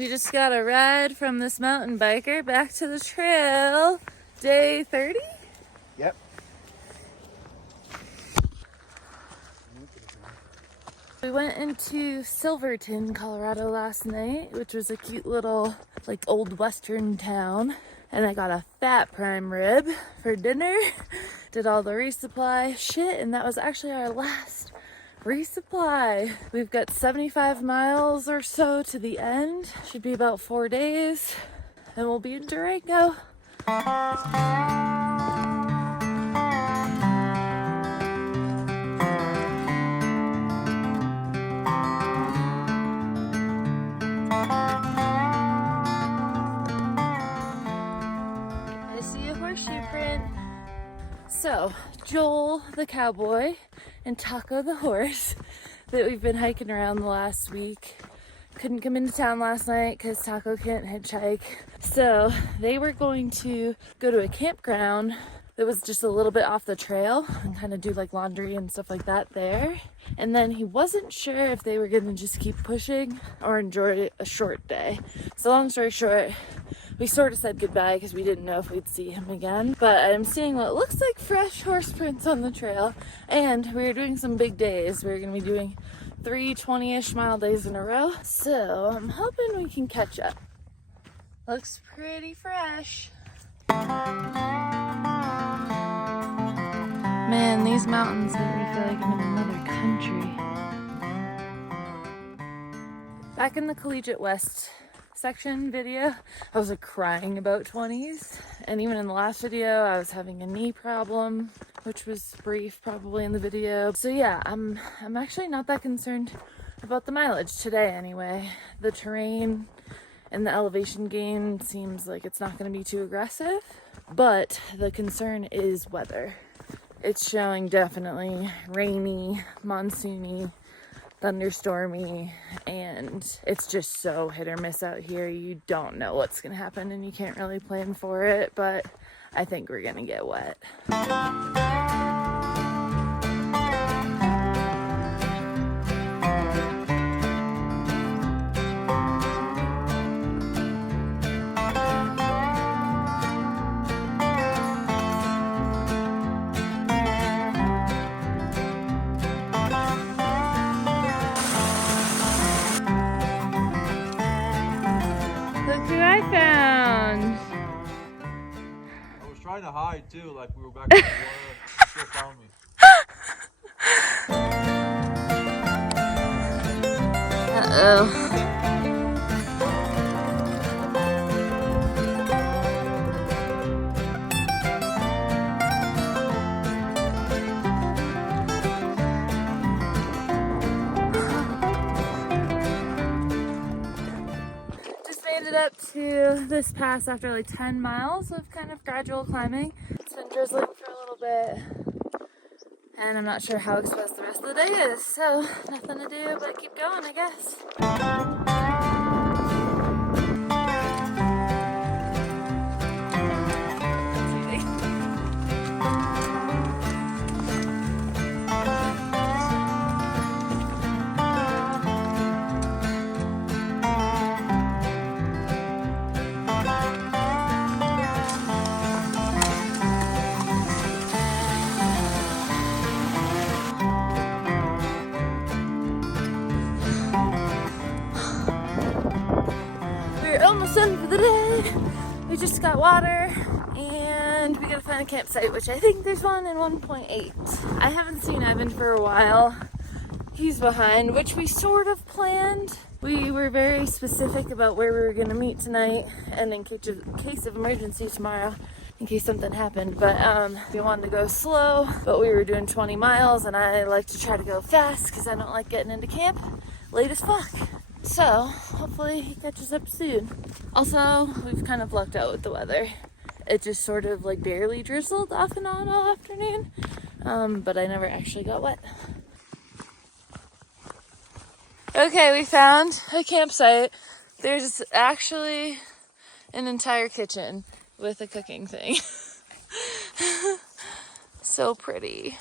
We just got a ride from this mountain biker back to the trail. Day 30? Yep. We went into Silverton, Colorado last night, which was a cute little like old western town. And I got a fat prime rib for dinner. Did all the resupply shit, and that was actually our last resupply. We've got 75 miles or so to the end. Should be about 4 days, and we'll be in Durango. I see a horseshoe print. So, Joel the cowboy and Taco the horse that we've been hiking around the last week couldn't come into town last night because Taco can't hitchhike. So they were going to go to a campground that was just a little bit off the trail and kind of do like laundry and stuff like that there. And then he wasn't sure if they were going to just keep pushing or enjoy a short day. So long story short, we sort of said goodbye because we didn't know if we'd see him again. But I'm seeing what looks like fresh horse prints on the trail. And we're doing some big days. We're going to be doing 3 20-ish mile days in a row. So I'm hoping we can catch up. Looks pretty fresh. Man, these mountains make me feel like I'm in another country. Back in the Collegiate West section video, I was like crying about 20s, and even in the last video I was having a knee problem, which was brief probably in the video. So yeah, I'm actually not that concerned about the mileage today anyway. The terrain and the elevation gain seems like it's not going to be too aggressive, but the concern is weather. It's showing definitely rainy, monsoony, thunderstormy, and it's just so hit or miss out here. You don't know what's gonna happen and you can't really plan for it, but I think we're gonna get wet. Look who I found! I was trying to hide too, like we were back in the water. You still found me. Uh-oh. Up to this pass after like 10 miles of kind of gradual climbing. It's been drizzling for a little bit, and I'm not sure how exposed the rest of the day is, so nothing to do but keep going, I guess. Almost done for the day. We just got water and we gotta find a campsite, which I think there's one in 1.8. I haven't seen Evan for a while. He's behind, which we sort of planned. We were very specific about where we were gonna meet tonight and in case of emergency tomorrow, in case something happened. But we wanted to go slow, but we were doing 20 miles and I like to try to go fast because I don't like getting into camp late as fuck. So, hopefully he catches up soon. Also, we've kind of lucked out with the weather. It just sort of like barely drizzled off and on all afternoon, but I never actually got wet. Okay, we found a campsite. There's actually an entire kitchen with a cooking thing. So pretty.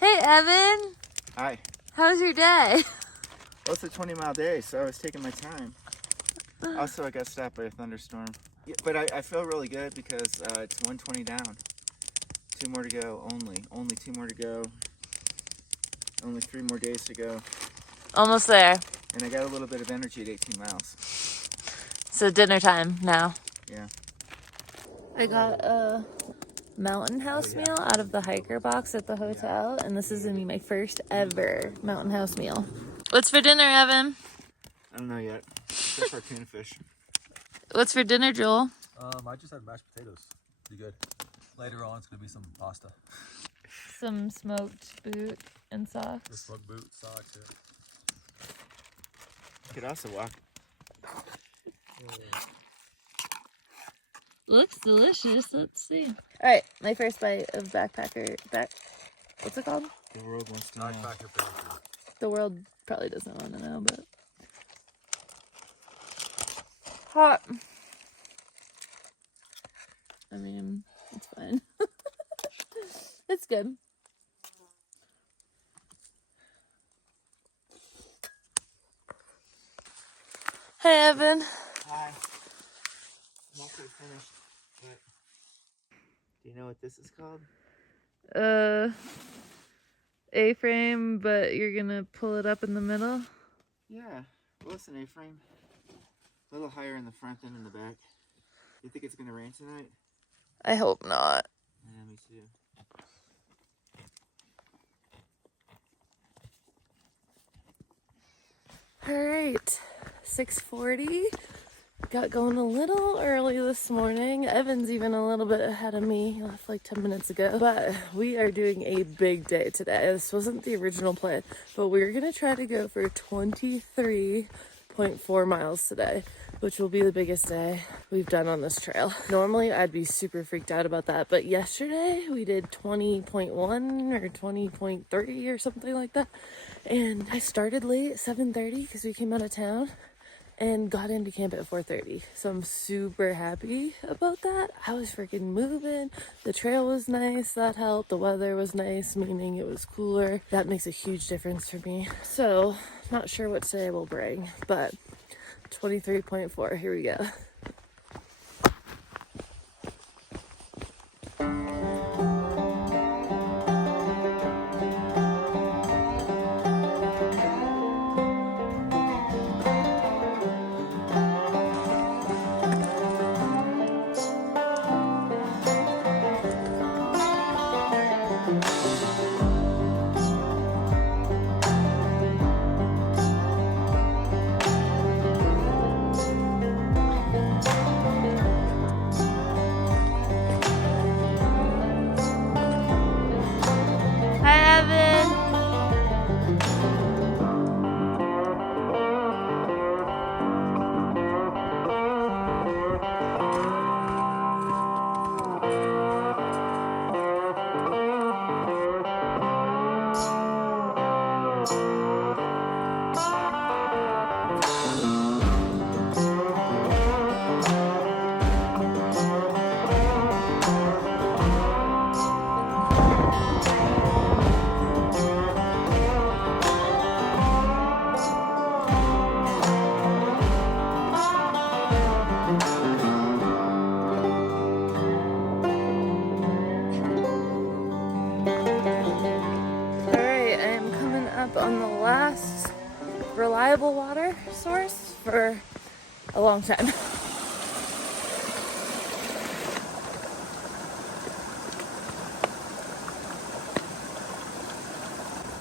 Hey, Evan. Hi. How's your day? Well, it's a 20-mile day, so I was taking my time. Also, I got stopped by a thunderstorm. Yeah, but I feel really good because it's 120 down. 2 more to go, only 2 more to go. Only 3 more days to go. Almost there. And I got a little bit of energy at 18 miles. So dinner time now. Yeah. I got a mountain house meal out of the hiker box at the hotel, and this is gonna be my first ever mountain house meal. What's for dinner, Evan? I don't know yet. Except for tuna fish. What's for dinner, Joel? I just had mashed potatoes. Pretty good. Later on, it's gonna be some pasta. Some smoked boot and The socks. slug boot, socks. Yeah. You could also walk. Looks delicious. Let's see. All right, my first bite of what's it called? The world wants to know. Backpacker pantry. The world probably doesn't want to know, but hot. I mean, it's fine. It's good. Hey, Evan. Hi. I'm not quite finished, but do you know what this is called? A-frame, but you're gonna pull it up in the middle? Yeah. Well, it's an A-frame. A little higher in the front than in the back. You think it's gonna rain tonight? I hope not. Yeah, me too. All right, 6:40. Got going a little early this morning. Evan's even a little bit ahead of me. He left like 10 minutes ago. But we are doing a big day today. This wasn't the original plan, but we're gonna try to go for 23.4 miles today, which will be the biggest day we've done on this trail. Normally, I'd be super freaked out about that, but yesterday we did 20.1 or 20.3 or something like that. And I started late at 7:30 because we came out of town and got into camp at 4:30. So I'm super happy about that. I was freaking moving. The trail was nice. That helped. The weather was nice, meaning it was cooler. That makes a huge difference for me. So not sure what today will bring, but 23.4. Here we go. Hi, Evan. Alright, I am coming up on the last reliable water source for a long time.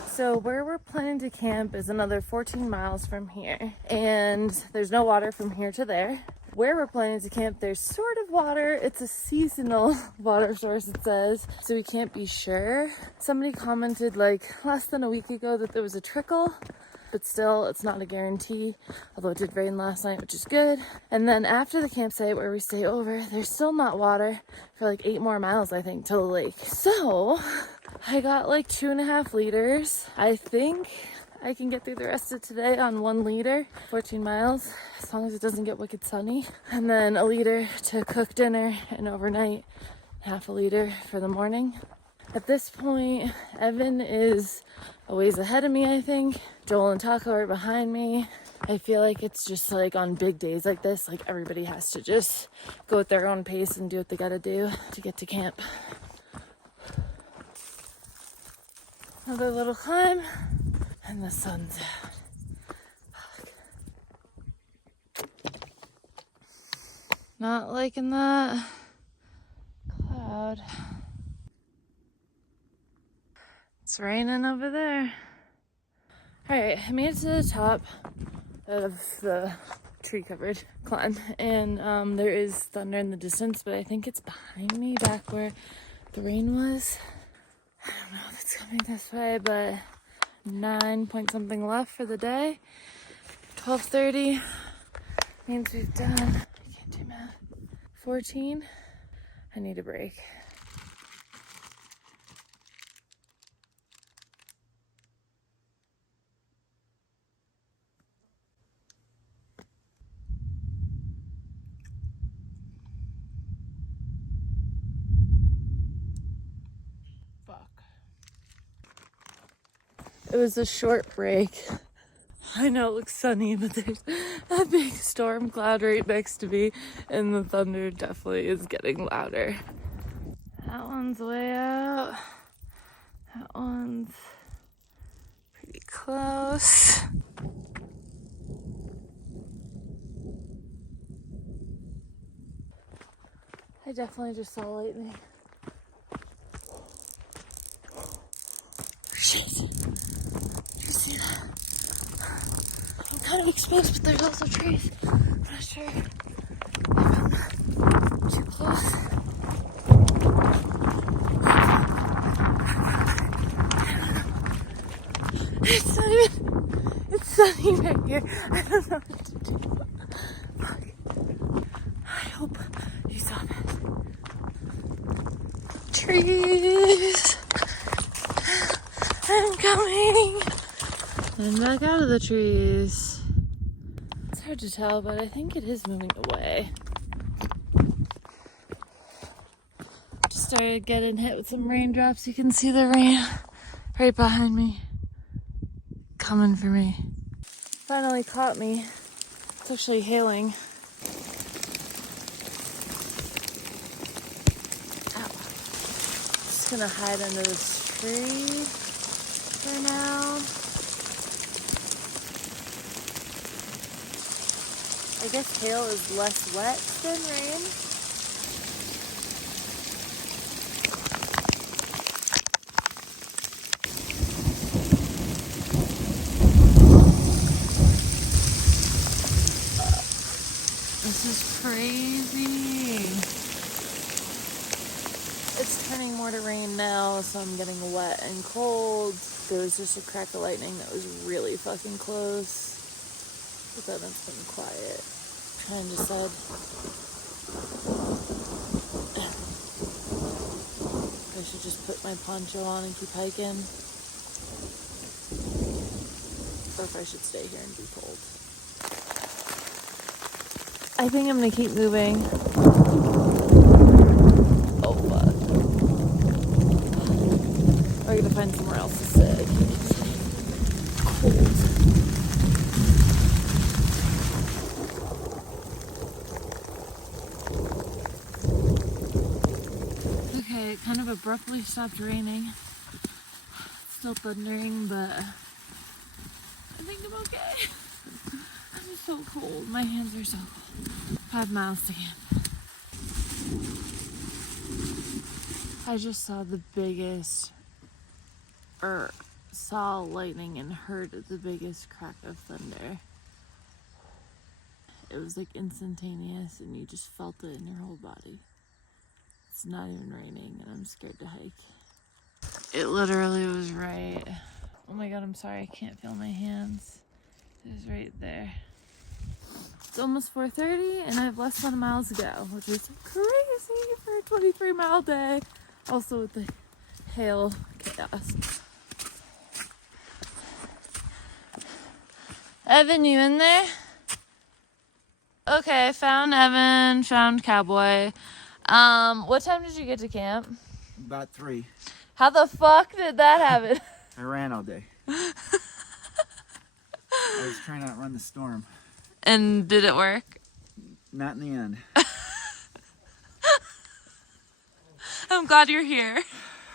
So where we're planning to camp is another 14 miles from here, and there's no water from here to there. Where we're planning to camp, there's sort of water. It's a seasonal water source, it says, so we can't be sure. Somebody commented like less than a week ago that there was a trickle, but still it's not a guarantee, although it did rain last night, which is good. And then after the campsite where we stay over, there's still not water for like 8 more miles, I think, to the lake. So I got like 2.5 liters. I think I can get through the rest of today on 1 liter, 14 miles, as long as it doesn't get wicked sunny. And then 1 liter to cook dinner, and overnight, 1/2 liter for the morning. At this point, Evan is a ways ahead of me, I think. Joel and Taco are behind me. I feel like it's just like on big days like this, like everybody has to just go at their own pace and do what they gotta do to get to camp. Another little climb, and the sun's out. Not liking that cloud. It's raining over there. All right, I made it to the top of the tree covered climb, and there is thunder in the distance, but I think it's behind me back where the rain was. I don't know if it's coming this way, but 9 point something left for the day. 12:30 means we've done, I can't do math, 14. I need a break. It was a short break. I know it looks sunny, but there's a big storm cloud right next to me, and the thunder definitely is getting louder. That one's way out. That one's pretty close. I definitely just saw lightning. Shit. Did you see that? I'm kind of exposed, but there's also trees. I'm not sure if I'm too close. It's sunny right here. I don't know what to do. Fuck. I hope you saw that. Trees. I'm coming. I'm back out of the trees. It's hard to tell, but I think it is moving away. Just started getting hit with some raindrops. You can see the rain right behind me. Coming for me. Finally caught me. It's actually hailing. Ow. Just gonna hide under this tree for now. I guess hail is less wet than rain. This is crazy. It's turning more to rain now, so I'm getting wet and cold. There was just a crack of lightning that was really fucking close. But then it's been quiet. I'm trying to decide. I should just put my poncho on and keep hiking. Or if I should stay here and be cold. I think I'm gonna keep moving. Oh fuck. Or I'm gonna find somewhere else to sit. It's cold. Okay, it kind of abruptly stopped raining. It's still thundering, but I think I'm okay. I'm so cold. My hands are so cold. 5 miles to camp. I just saw the biggest, saw lightning and heard the biggest crack of thunder. It was like instantaneous and you just felt it in your whole body. It's not even raining and I'm scared to hike. It literally was right. Oh my god, I'm sorry, I can't feel my hands. It was right there. It's almost 4:30 and I have less than a mile to go, which is crazy for a 23-mile day. Also with the hail chaos. Evan, you in there? Okay, found Evan, found Cowboy. What time did you get to camp? About 3. How the fuck did that happen? I ran all day. I was trying to outrun the storm. And did it work? Not in the end. I'm glad you're here.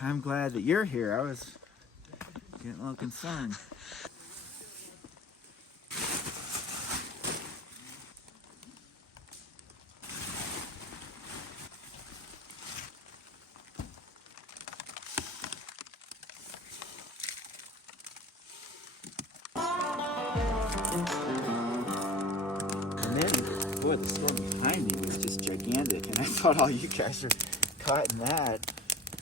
I'm glad that you're here. I was getting a little concerned. And then, boy, the storm behind me was just gigantic, and I thought all you guys were caught in that.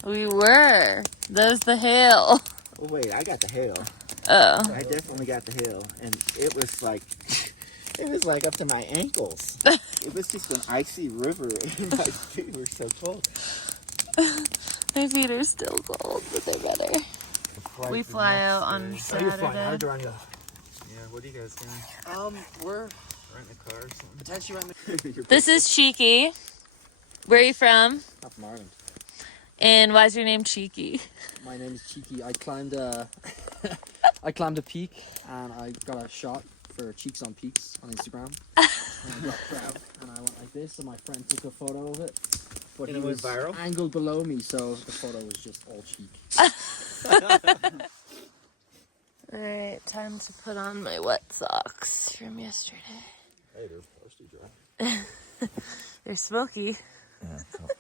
We were. That was the hail. Oh wait, I got the hail. Oh. I definitely got the hail, and it was like up to my ankles. It was just an icy river, and my feet were so cold. My feet are still cold, but they're better. We fly out on Saturday. Yeah, what are you guys doing? We're Renting a car or something? potentially renting. This is Cheeky. Where are you from? I'm from Ireland. And why's your name Cheeky? My name is Cheeky. I climbed a peak and I got a shot for Cheeks on Peaks on Instagram. And I got proud and I went like this, and my friend took a photo of it. But And he it went was viral? angled below me, so the photo was just all cheek. Alright, time to put on my wet socks from yesterday. Hey, they're supposed to dry. They're smoky. Yeah,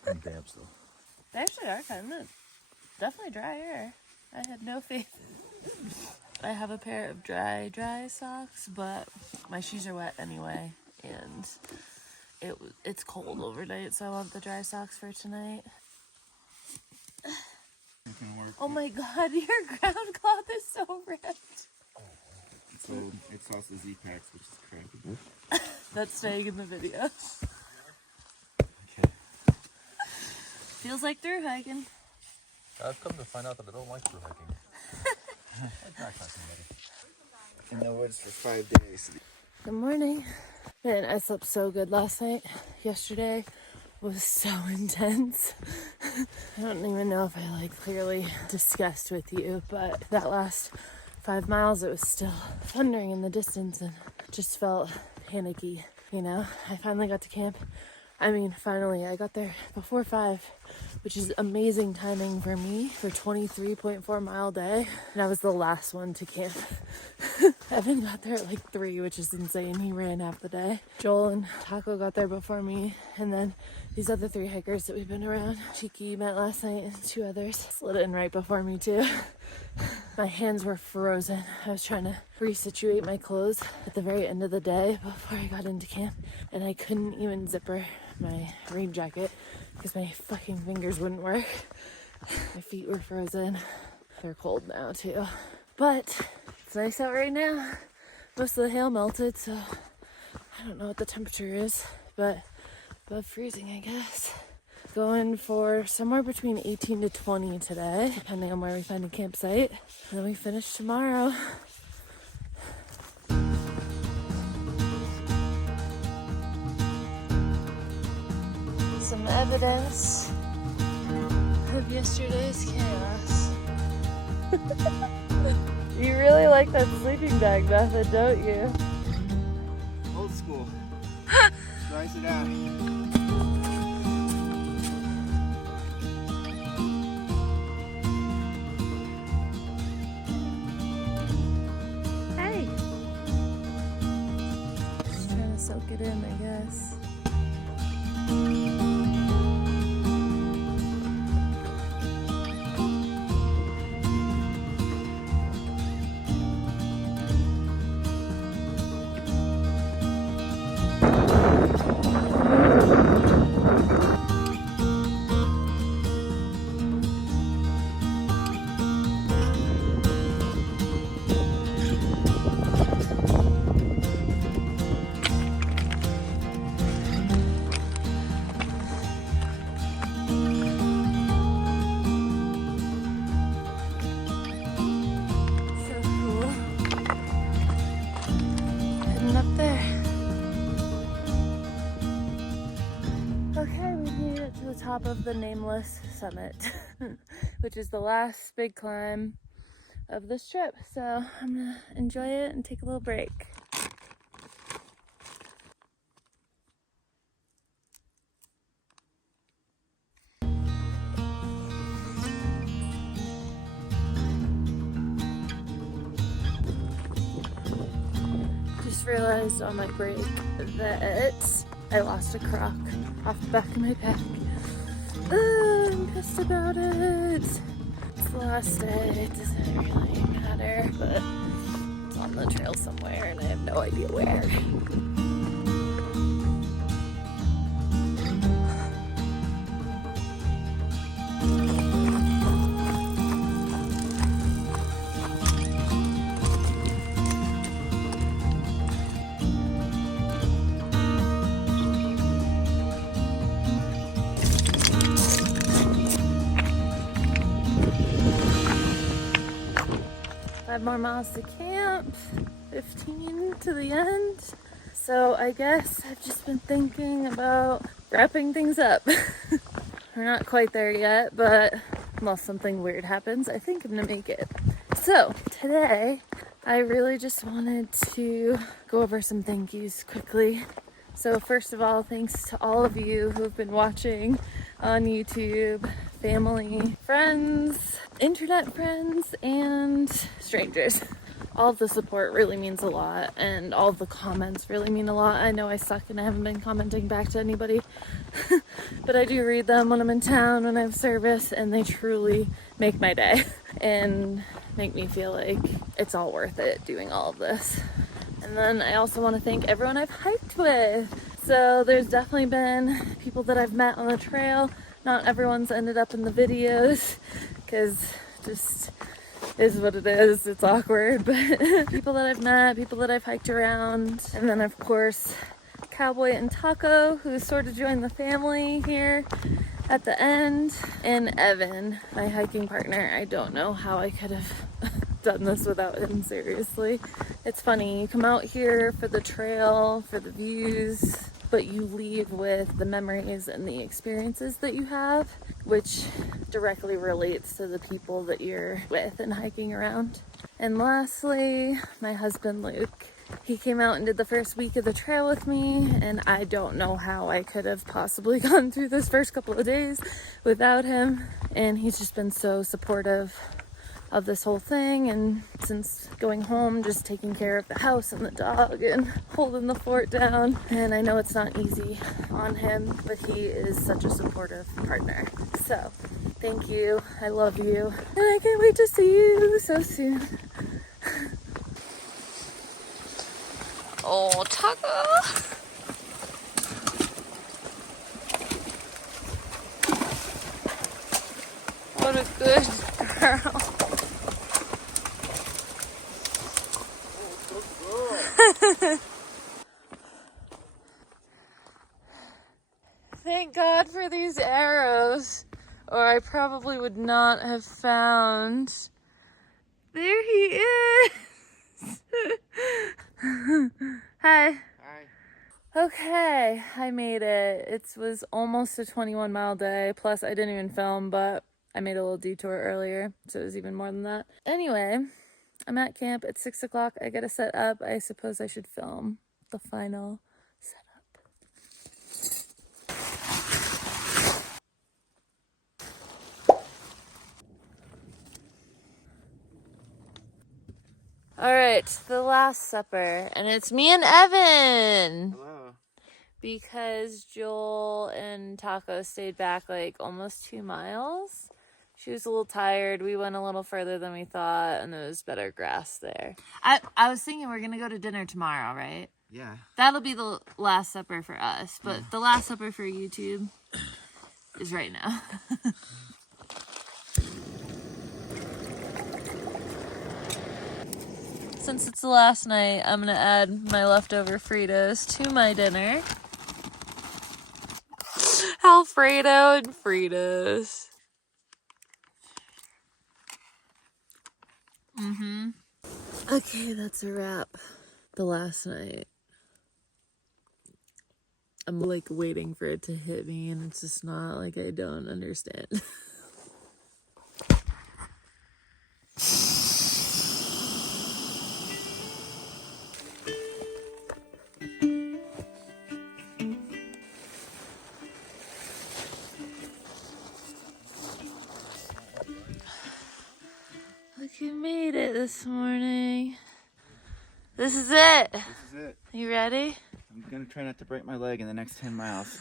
I'm damp still. They actually are kind of definitely drier. I had no faith. I have a pair of dry socks, but my shoes are wet anyway, and it's cold overnight, so I want the dry socks for tonight. Oh my god, your ground cloth is so ripped. It's also Z-Packs, which is crappy. That's staying in the video. Okay. Feels like through hiking. I've come to find out that I don't like through hiking. I like backpacking better. In the woods for 5 days. Good morning. Man, I slept so good last night. Yesterday was so intense. I don't even know if I clearly discussed with you, but that last 5 miles, it was still thundering in the distance and just felt panicky, you know? I finally got to camp. I mean, finally, I got there before 5, which is amazing timing for me for 23.4 mile day. And I was the last one to camp. Evan got there at 3, which is insane. He ran half the day. Joel and Taco got there before me. And then these other 3 hikers that we've been around. Cheeky met last night and 2 others slid in right before me too. My hands were frozen. I was trying to resituate my clothes at the very end of the day before I got into camp. And I couldn't even zipper my rain jacket because my fucking fingers wouldn't work. My feet were frozen. They're cold now too. But it's nice out right now. Most of the hail melted, so I don't know what the temperature is, but above freezing, I guess. Going for somewhere between 18 to 20 today, depending on where we find a campsite. And then we finish tomorrow. Some evidence of yesterday's chaos. You really like that sleeping bag method, don't you? Old school. Rise it out. Hey! Just trying to soak it in, I guess. Top of the nameless summit. which is the last big climb of this trip. So I'm gonna enjoy it and take a little break. Just realized on my break that I lost a crock off the back of my pack. I'm pissed about it. It's the last day, it doesn't really matter, but it's on the trail somewhere and I have no idea where. 5 more miles to camp, 15 to the end. So I guess I've just been thinking about wrapping things up. We're not quite there yet, but unless something weird happens, I think I'm gonna make it. So today, I really just wanted to go over some thank yous quickly. So first of all, thanks to all of you who have been watching on YouTube, family, friends, internet friends, and strangers. All of the support really means a lot, and all of the comments really mean a lot. I know I suck and I haven't been commenting back to anybody, but I do read them when I'm in town, when I have service, and they truly make my day and make me feel like it's all worth it doing all of this. And then I also want to thank everyone I've hiked with. So there's definitely been people that I've met on the trail. Not everyone's ended up in the videos because just is what it is. It's awkward, but people that I've met, people that I've hiked around. And then of course, Cowboy and Taco, who sort of joined the family here at the end. And Evan, my hiking partner. I don't know how I could have done this without him, seriously. It's funny, you come out here for the trail, for the views, but you leave with the memories and the experiences that you have, which directly relates to the people that you're with and hiking around. And lastly, my husband Luke. He came out and did the first week of the trail with me, and I don't know how I could have possibly gone through this first couple of days without him. And he's just been so supportive of this whole thing, and since going home, just taking care of the house and the dog and holding the fort down. And I know it's not easy on him, but he is such a supportive partner. So thank you, I love you, and I can't wait to see you so soon. Oh, Taco! What a good girl. Thank God for these arrows, or I probably would not have found. There he is. Hi. Hi. Okay, I made it. It was almost a 21-mile day, plus I didn't even film, but I made a little detour earlier, so it was even more than that. Anyway, I'm at camp at 6 o'clock. I gotta set up. I suppose I should film the final setup. All right, the Last Supper, and it's me and Evan. Hello. Because Joel and Taco stayed back like almost 2 miles. She was a little tired. We went a little further than we thought, and there was better grass there. I was thinking we're gonna go to dinner tomorrow, right? Yeah. That'll be the Last Supper for us, but the Last Supper for YouTube is right now. Since it's the last night, I'm gonna add my leftover Fritos to my dinner. Alfredo and Fritos. Okay, that's a wrap. The last night. I'm like waiting for it to hit me, and it's just not like I don't understand. this morning. This is it. This is it. You ready? I'm gonna try not to break my leg in the next 10 miles.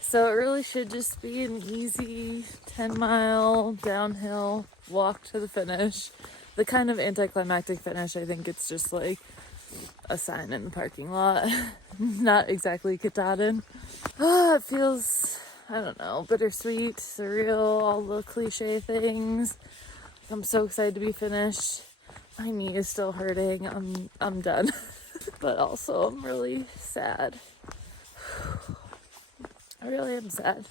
So it really should just be an easy 10-mile downhill walk to the finish. The kind of anticlimactic finish, I think it's just like a sign in the parking lot. Not exactly Katahdin. Oh, it feels, I don't know, bittersweet, surreal, all the cliche things. I'm so excited to be finished. My knee is still hurting. I'm done. But also I'm really sad. I really am sad.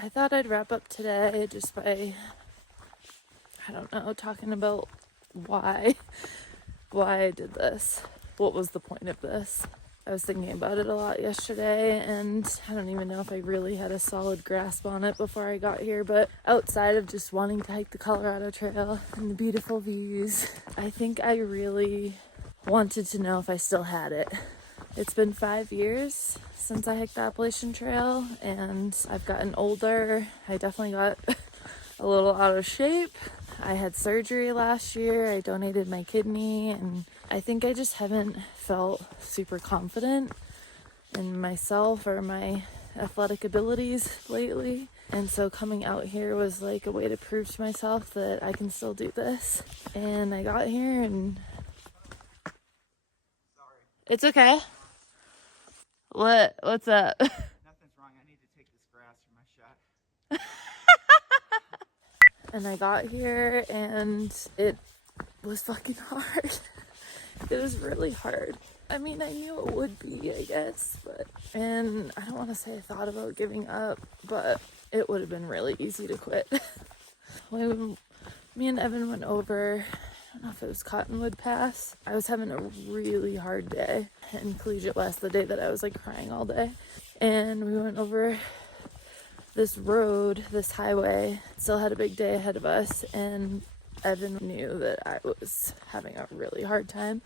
I thought I'd wrap up today just by, I don't know, talking about why I did this. What was the point of this? I was thinking about it a lot yesterday, and I don't even know if I really had a solid grasp on it before I got here, but outside of just wanting to hike the Colorado Trail and the beautiful views, I think I really wanted to know if I still had it. It's been 5 years since I hiked the Appalachian Trail, and I've gotten older. I definitely got a little out of shape. I had surgery last year. I donated my kidney, and I think I just haven't felt super confident in myself or my athletic abilities lately. And so coming out here was like a way to prove to myself that I can still do this. And I got here and... Sorry. It's okay. What's up? Nothing's wrong. I need to take this grass for my shot. And I got here and it was fucking hard. It was really hard. I mean, I knew it would be, I guess, and I don't want to say I thought about giving up, but it would have been really easy to quit. When me and Evan went over, I don't know if it was Cottonwood Pass, I was having a really hard day in Collegiate West, the day that I was like crying all day, and we went over this road, this highway, still had a big day ahead of us, and Evan knew that I was having a really hard time,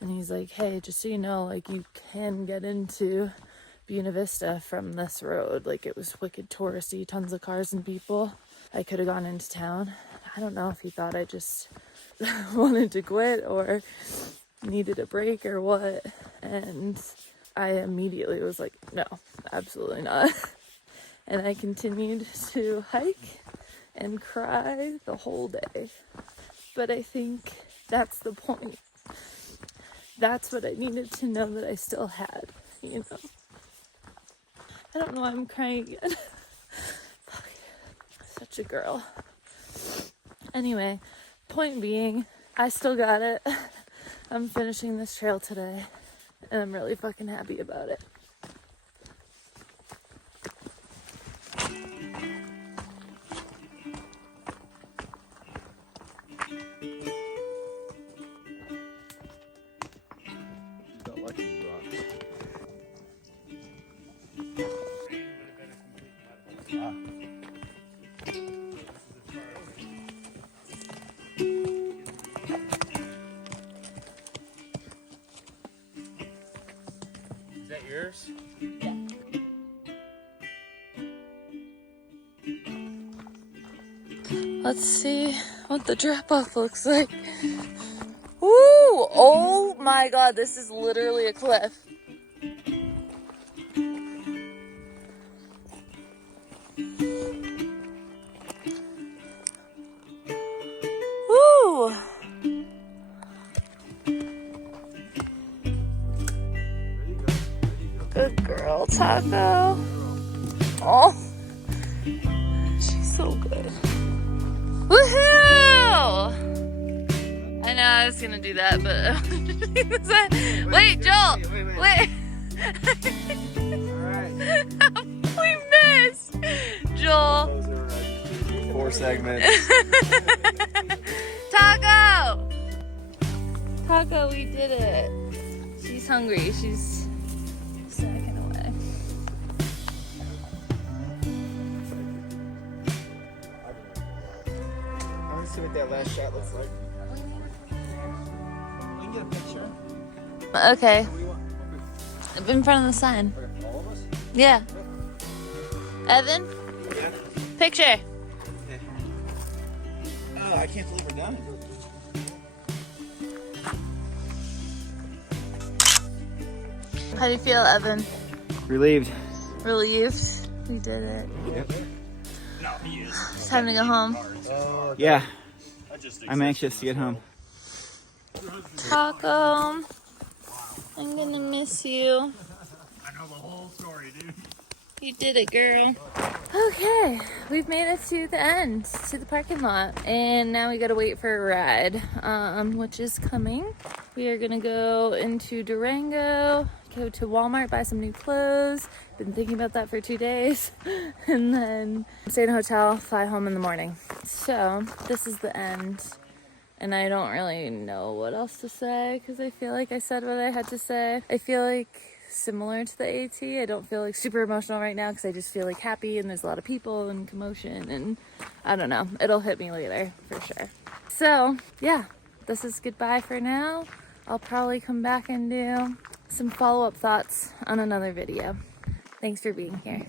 and he's like, hey, just so you know, like, you can get into Buena Vista from this road. Like, it was wicked touristy, tons of cars and people. I could have gone into town. I don't know if he thought I just wanted to quit or needed a break or what, and I immediately was like, no, absolutely not. And I continued to hike and cry the whole day. But I think that's the point. That's what I needed to know that I still had, you know. I don't know why I'm crying again. Fuck. Such a girl. Anyway, point being, I still got it. I'm finishing this trail today, and I'm really fucking happy about it. Is that yours? Let's see what the drop-off looks like. Woo! Oh my god, this is literally a cliff. Woo! Good girl, Taco. Oh, she's so good. Woohoo! I know I was gonna do that, but wait, Joel, wait. Alright. We missed, Joel. 4 segments. Taco, we did it. She's hungry. She's snacking away. I want to see what that last shot looks like. We can get a picture. Okay. In front of the sign. All of us? Yeah. Evan, Yeah. picture. Oh, I can't believe we're done. How do you feel, Evan? Relieved. Relieved? We did it. Yep. It's time to go home. Yeah. I'm anxious to get home. Taco, I'm gonna miss you. I know the whole story, dude. You did it, girl. Okay, we've made it to the end, to the parking lot, and now we gotta wait for a ride, which is coming. We are gonna go into Durango, go to Walmart, buy some new clothes. Been thinking about that for 2 days, and then stay in a hotel, fly home in the morning. So this is the end, and I don't really know what else to say because I feel like I said what I had to say. I feel like similar to the AT. I don't feel like super emotional right now because I just feel like happy and there's a lot of people and commotion, and I don't know. It'll hit me later for sure. So yeah, this is goodbye for now. I'll probably come back and do some follow-up thoughts on another video. Thanks for being here.